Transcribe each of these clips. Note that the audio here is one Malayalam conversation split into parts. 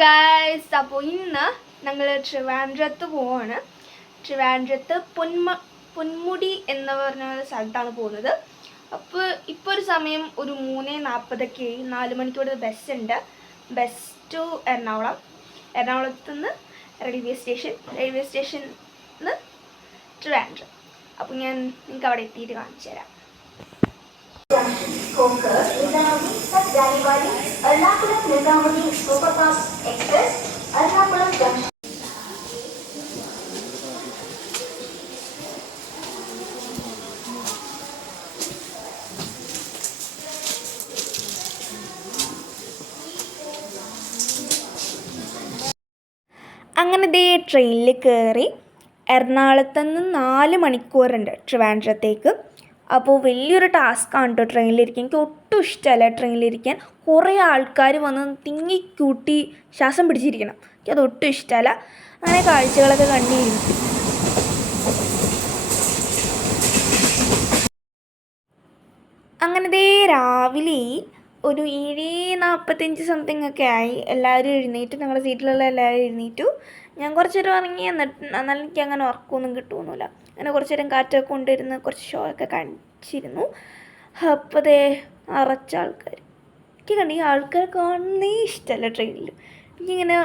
ഗായ്സ്, അപ്പോൾ ഇന്ന് ഞങ്ങൾ ട്രിവാൻഡ്രത്ത് പോവാണ്. ട്രിവാൻഡ്രത്ത് പൊന്മുടി എന്ന് പറഞ്ഞ സ്ഥലത്താണ് പോകുന്നത്. അപ്പോൾ ഇപ്പോൾ ഒരു സമയം ഒരു 3:40 4 മണിക്കൂർ ബസ്സുണ്ട്. Bus to Ernakulam. എറണാകുളത്ത് നിന്ന് റെയിൽവേ സ്റ്റേഷനിൽ നിന്ന് ട്രിവാൻഡ്രം. അപ്പോൾ ഞാൻ നിങ്ങൾക്ക് അവിടെ എത്തിയിട്ട് കാണിച്ചു തരാം. അങ്ങനെ ദേ ട്രെയിനിൽ കയറി. എറണാകുളത്ത് നിന്ന് 4 മണിക്കൂറുണ്ട് ട്രിവാൻഡ്രത്തേക്ക്. അപ്പോൾ വലിയൊരു ടാസ്ക്കാണ് കേട്ടോ ട്രെയിനിലിരിക്കാൻ. എനിക്ക് ഒട്ടും ഇഷ്ടമല്ല ട്രെയിനിലിരിക്കാൻ. കുറേ ആൾക്കാർ വന്ന് തിങ്ങിക്കൂട്ടി ശ്വാസം പിടിച്ചിരിക്കണം. എനിക്കത് ഒട്ടും ഇഷ്ടമല്ല. അങ്ങനെ കാഴ്ചകളൊക്കെ കണ്ടിരിക്കും. അങ്ങനെ ദേ രാവിലെ ഒരു 7:45 സംതിങ് ഒക്കെ ആയി. എല്ലാവരും എഴുന്നേറ്റു. ഞങ്ങളുടെ സീറ്റിലുള്ള എല്ലാവരും എഴുന്നേറ്റു. ഞാൻ കുറച്ച് നേരം ഇറങ്ങി. എന്നാലും എനിക്ക് അങ്ങനെ ഉറക്കമൊന്നും കിട്ടുമൊന്നുമില്ല. അങ്ങനെ കുറച്ച് നേരം കാറ്റൊക്കെ കൊണ്ടിരുന്ന് കുറച്ച് ഷോ ഒക്കെ കാണിച്ചിരുന്നു. അപ്പോൾ ദേ നിറച്ച ആൾക്കാർ. എനിക്ക് കണ്ട് ഈ ആൾക്കാരെ കാണുന്നേ ഇഷ്ടമല്ല ട്രെയിനിൽ. എനിക്കിങ്ങനെ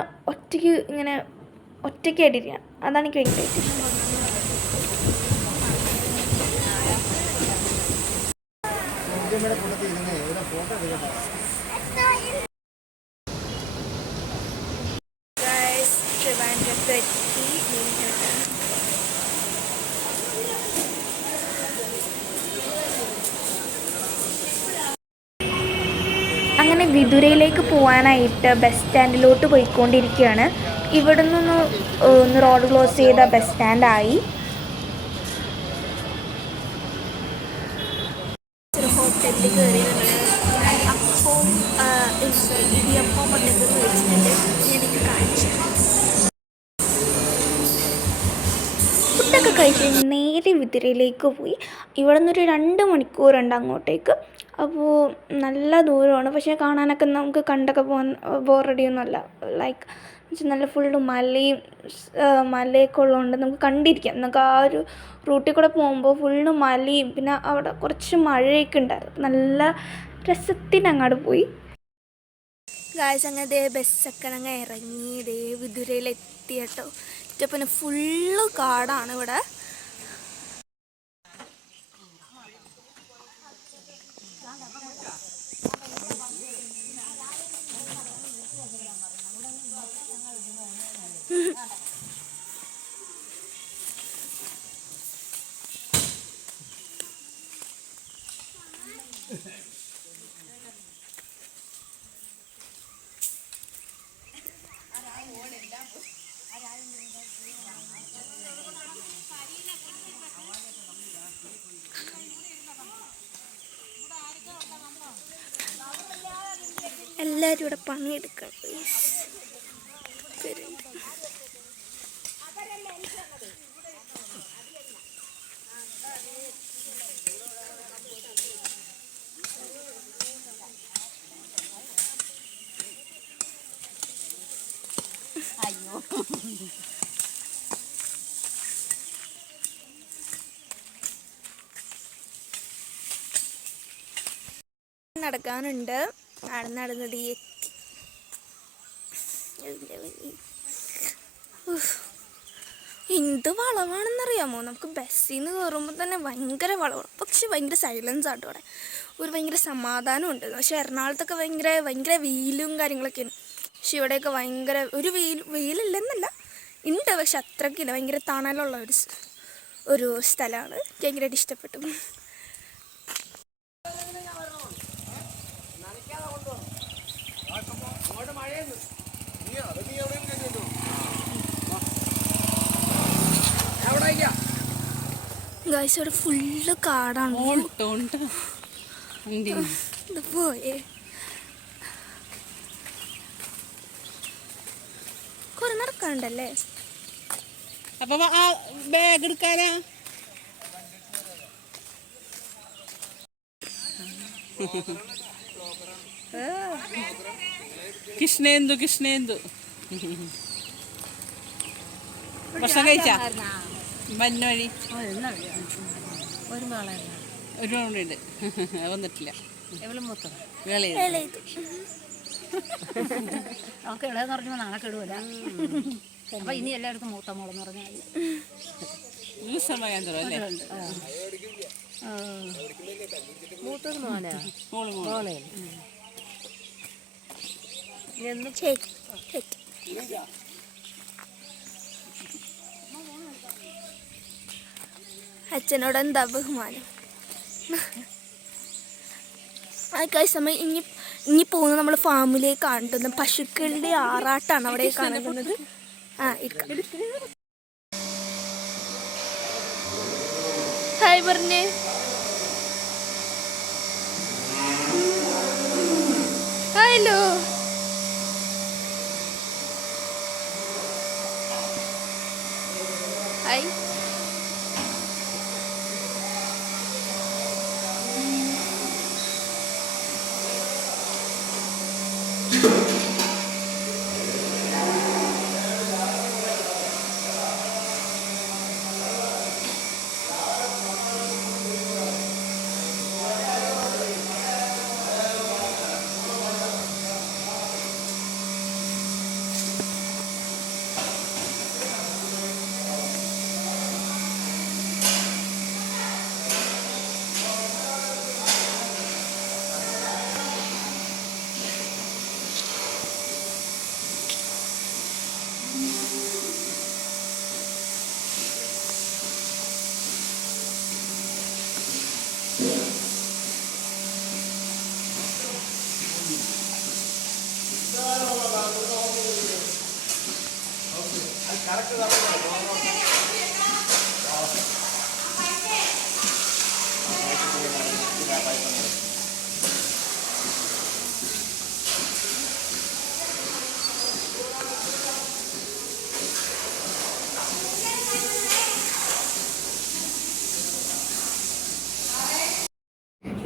ഒറ്റയ്ക്കായിട്ടിരിക്കണം. അതാണ് എനിക്ക് ഭയങ്കരമായിട്ട് ഇഷ്ടം. ട്രിവാൻഡ്രത്ത് എത്തി. അങ്ങനെ വിതുരയിലേക്ക് പോകാനായിട്ട് ബസ് സ്റ്റാൻഡിലോട്ട് പോയിക്കൊണ്ടിരിക്കുകയാണ്. ഇവിടെ നിന്ന് റോഡ് ക്ലോസ് ചെയ്ത ബസ് സ്റ്റാൻഡായി. ഹോട്ടലിൽ കയറി ഇടിയപ്പം ഒറ്റക്ക് മേടിച്ചിട്ടുണ്ട്. എനിക്ക് കാണിച്ചു ഫുഡൊക്കെ കഴിച്ച് നേരെ വിതുരയിലേക്ക് പോയി. ഇവിടെ നിന്നൊരു 2 മണിക്കൂറുണ്ട് അങ്ങോട്ടേക്ക്. അപ്പോൾ നല്ല ദൂരമാണ്. പക്ഷേ കാണാനൊക്കെ നമുക്ക് കണ്ടൊക്കെ പോകാൻ ബോറടിയൊന്നുമല്ല. ലൈക്ക് നല്ല ഫുള്ള് മലയൊക്കെ ഉള്ളതുകൊണ്ട് നമുക്ക് കണ്ടിരിക്കാം. നമുക്ക് ആ ഒരു റൂട്ടിൽ കൂടെ പോകുമ്പോൾ ഫുള്ള് മലയും പിന്നെ അവിടെ കുറച്ച് മഴയൊക്കെ ഉണ്ടായിരുന്നു. നല്ല രസത്തിന് അങ്ങോട്ട് പോയി. ഗായ്സ്, അങ്ങനെ ദേ ബസ്സൊക്കെ അങ്ങ് ഇറങ്ങി ദേ വിതുരയിലെത്തി കേട്ടോ. പിന്നെ ഫുള്ള് കാടാണ് ഇവിടെ. എല്ലാവരും ഇവിടെ പണിയെടുക്കണം. നടക്കാനുണ്ട്. നടന്നത് എന്ത് വളവാണെന്നറിയാമോ? നമുക്ക് ബസ്സിൽ നിന്ന് കയറുമ്പോൾ തന്നെ ഭയങ്കര വളവാണ്. പക്ഷെ ഭയങ്കര സൈലൻസ് ആട്ടോ അവിടെ. ഒരു ഭയങ്കര സമാധാനമുണ്ട്. പക്ഷെ എറണാകുളത്തൊക്കെ ഭയങ്കര വെയിലും കാര്യങ്ങളൊക്കെയാണ്. പക്ഷെ ഇവിടെയൊക്കെ ഭയങ്കര ഒരു വെയിലില്ലെന്നല്ല, ഉണ്ട്. പക്ഷെ അത്രയ്ക്കില്ല. ഭയങ്കര തണലുള്ള ഒരു സ്ഥലമാണ്. എനിക്ക് ഭയങ്കരമായിട്ട് ഇഷ്ടപ്പെട്ടു. ഗായ്സ്, ഇവിടെ ഫുള്ള് കാടാണ്. പോയേ കുറെ നടക്കാനുണ്ടല്ലേ. അപ്പൊ ബാഗ് എടുക്കാനാ കൃഷ്ണേന്ദു ഭക്ഷണം കഴിച്ചാ മഞ്ഞ വഴി ഒരു മാളല്ല ഒരു മണിയുണ്ട് വന്നിട്ടില്ല എവളും മൂത്തത് ഇളയത്. നമുക്ക് ഇളയെന്ന് പറഞ്ഞാൽ നാണക്കെടുവല്ല. അപ്പൊ ഇനി എല്ലായിടത്തും മൂത്ത മോളെന്ന് പറഞ്ഞാൽ സമയം അല്ലേ മൂത്തത് മോനെയാ മോള് മോള് മോളെ ശരി ശരി. അച്ഛനോട് എന്താ ബഹുമാനം. ആൾക്കാർ സമയം ഇനി പോകുന്നത് നമ്മൾ ഫാമിലേക്ക് കാണുന്നത് പശുക്കളുടെ ആറാട്ടാണ് അവിടെ കാണുന്നത്. ആ ഇരിക്കാം. ഹായ് പറഞ്ഞേ. ഹലോ. ഹായ്.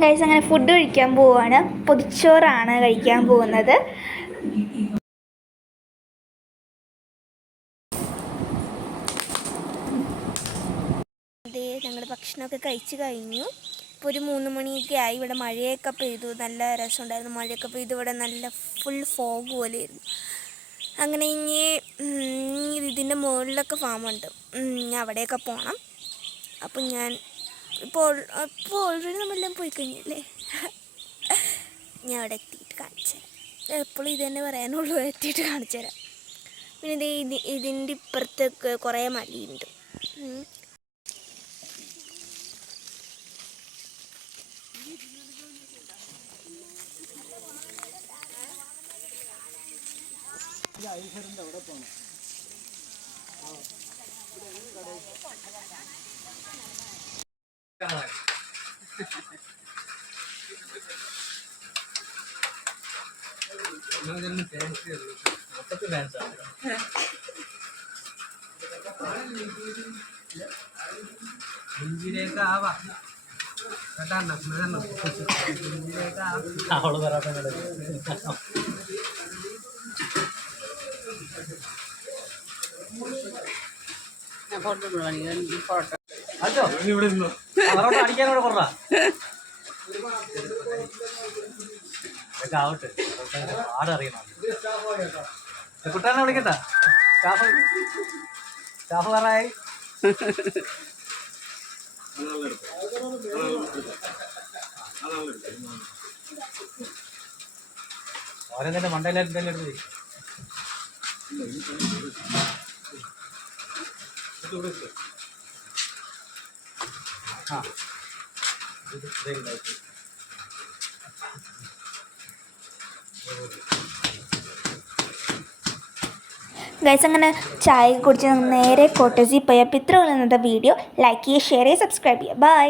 ഗൈസ് അങ്ങനെ ഫുഡ് കഴിക്കാൻ പോവാണ്. പൊതിച്ചോറാണ് കഴിക്കാൻ പോകുന്നത്. അതെ, ഞങ്ങൾ ഭക്ഷണമൊക്കെ കഴിച്ച് കഴിഞ്ഞു. ഇപ്പോൾ ഒരു 3 മണിയൊക്കെ ആയി. ഇവിടെ മഴയൊക്കെ പെയ്തു, നല്ല രസമുണ്ടായിരുന്നു. മഴയൊക്കെ പെയ്തു, ഇവിടെ നല്ല ഫുൾ ഫോഗ് പോലെയായിരുന്നു. അങ്ങനെ ഇനി ഇതിൻ്റെ മുകളിലൊക്കെ ഫാമുണ്ട്, അവിടെയൊക്കെ പോകണം. അപ്പം ഞാൻ ഇപ്പോൾ ഓൾറെഡി നമ്മളെല്ലാം പോയി കഴിഞ്ഞല്ലേ. ഞാൻ അവിടെ എത്തിയിട്ട് കാണിച്ചു തരാം. എപ്പോഴും ഇത് തന്നെ പറയാനുള്ളൂ, എത്തിയിട്ട് കാണിച്ചു തരാം. പിന്നെ ഇതിൻ്റെ ഇപ്പുറത്തൊക്കെ കുറേ മലയുണ്ട്. അടിക്കാനോട് പറഞ്ഞ ആവട്ടെ, ആടറിയണം. കുട്ടാനെ വിളിക്കട്ട, സ്റ്റാഫ് പറയായി. ഓരോ തന്നെ മണ്ടയിലായിട്ട് തന്നെ എടുത്ത് ആ ഗൈസ് അങ്ങനെ ചായ കുടിച്ച് നേരെ കോട്ടേജിൽ പോയി. അപ്പോൾ ഇത്രയുള്ള ഇന്നത്തെ വീഡിയോ. ലൈക്ക് ചെയ്യുക, ഷെയർ ചെയ്യുക, സബ്സ്ക്രൈബ് ചെയ്യുക. ബൈ.